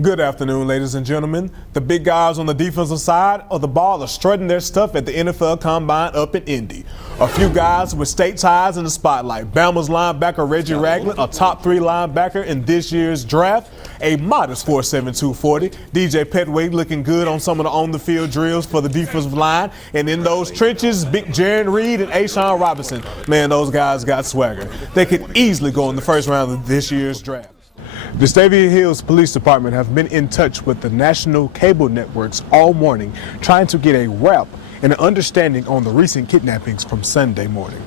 Good afternoon, ladies and gentlemen. The big guys on the defensive side of the ball are strutting their stuff at the NFL Combine up in Indy. A few guys with state ties in the spotlight. Bama's linebacker Reggie Ragland, a top 3 linebacker in this year's draft, a modest 4.7 240. DJ Petway looking good on some of the on-the-field drills for the defensive line. And in those trenches, Big Jaron Reed and Ashawn Robinson. Man, those guys got swagger. They could easily go in the first round of this year's draft. The Vestavia Hills Police Department have been in touch with the national cable networks all morning, trying to get a wrap and an understanding on the recent kidnappings from Sunday morning.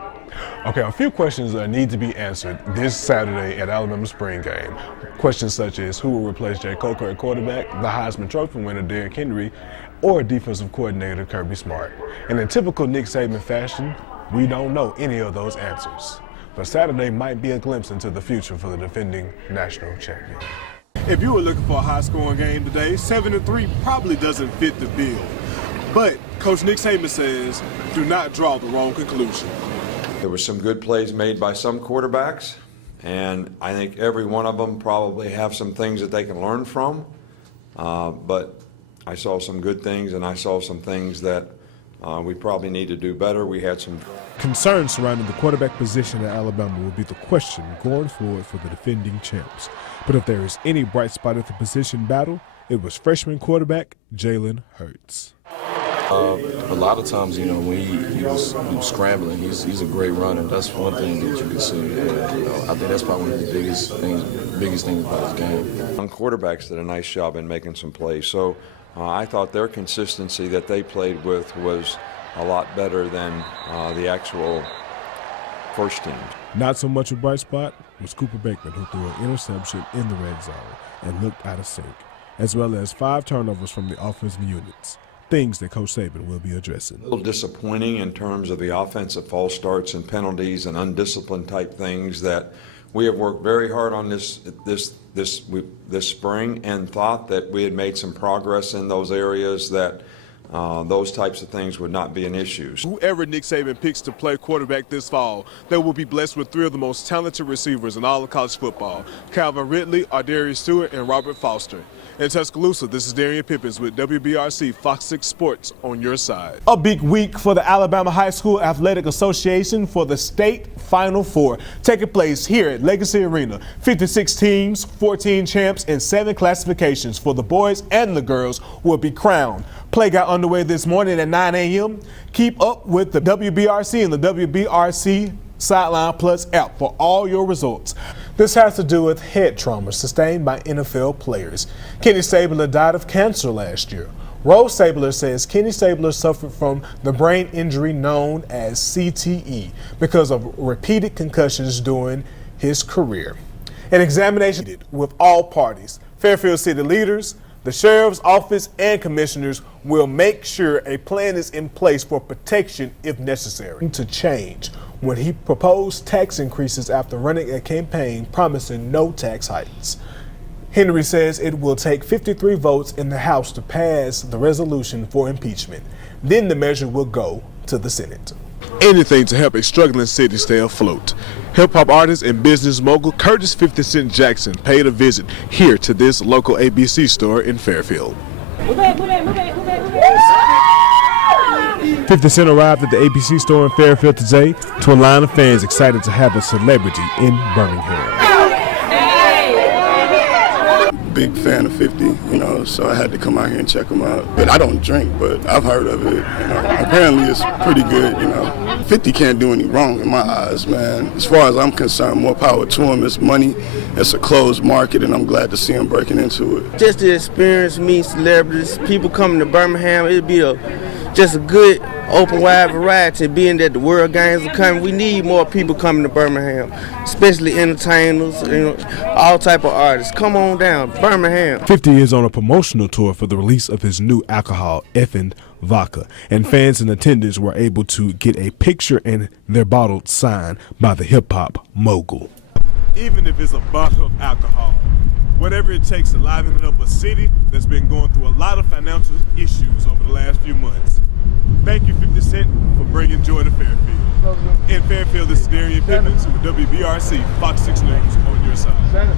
Okay, a few questions need to be answered this Saturday at Alabama spring game. Questions such as who will replace Jay Coker at quarterback, the Heisman Trophy winner Derek Henry, or defensive coordinator Kirby Smart. And in typical Nick Saban fashion, we don't know any of those answers. But Saturday might be a glimpse into the future for the defending national champion. If you were looking for a high-scoring game today, 7-3 probably doesn't fit the bill. But Coach Nick Saban says, do not draw the wrong conclusion. There were some good plays made by some quarterbacks, and I think every one of them probably have some things that they can learn from. But I saw some good things, and I saw some things that we probably need to do better. We had some concerns surrounding the quarterback position at Alabama will be the question going forward for the defending champs. But if there is any bright spot at the position battle, it was freshman quarterback Jalen Hurts. A lot of times, you know, when he was scrambling, he's a great runner. That's one thing that you can see. And, I think that's probably one of the biggest things about his game. Young quarterbacks did a nice job in making some plays. So I thought their consistency that they played with was a lot better than the actual first team. Not so much a bright spot was Cooper Bateman, who threw an interception in the red zone and looked out of sync, as well as 5 turnovers from the offensive units, things that Coach Saban will be addressing. A little disappointing in terms of the offensive false starts and penalties and undisciplined type things that we have worked very hard on this spring and thought that we had made some progress in those areas, that those types of things would not be an issue. Whoever Nick Saban picks to play quarterback this fall, they will be blessed with 3 of the most talented receivers in all of college football: Calvin Ridley, Ardarius Stewart, and Robert Foster. In Tuscaloosa, this is Darien Pippens with WBRC Fox 6 Sports on your side. A big week for the Alabama High School Athletic Association for the state Final Four, taking place here at Legacy Arena. 56 teams, 14 champs, and 7 classifications for the boys and the girls will be crowned. Play got underway this morning at 9 a.m. Keep up with the WBRC and the WBRC Sideline Plus app for all your results. This has to do with head trauma sustained by NFL players. Kenny Stabler died of cancer last year. Rose Stabler says Kenny Stabler suffered from the brain injury known as CTE because of repeated concussions during his career. An examination with all parties, Fairfield City leaders, the sheriff's office, and commissioners will make sure a plan is in place for protection if necessary. To change when he proposed tax increases after running a campaign promising no tax hikes. Henry says it will take 53 votes in the House to pass the resolution for impeachment. Then the measure will go to the Senate. Anything to help a struggling city stay afloat. Hip-hop artist and business mogul Curtis 50 Cent Jackson paid a visit here to this local ABC store in Fairfield. 50 Cent arrived at the ABC store in Fairfield today to a line of fans excited to have a celebrity in Birmingham. Big fan of 50, you know, so I had to come out here and check him out. But I don't drink, but I've heard of it. You know, apparently it's pretty good, you know. 50 can't do any wrong in my eyes, man. As far as I'm concerned, more power to him. It's money, it's a closed market, and I'm glad to see him breaking into it. Just the experience, meet celebrities, people coming to Birmingham, it'd be just a good open wide variety, being that the world games are coming. We need more people coming to Birmingham, especially entertainers, you know, all type of artists. Come on down, Birmingham. 50 is on a promotional tour for the release of his new alcohol, Effin' Vodka, and fans in attendance were able to get a picture and their bottle signed by the hip-hop mogul. Even if it's a bottle of alcohol, whatever it takes to liven up a city that's been going through a lot of financial issues over the last few months. Thank you, 50 Cent, for bringing joy to Fairfield. In Fairfield, this is Darien Pippens with WBRC Fox 6 News on your side.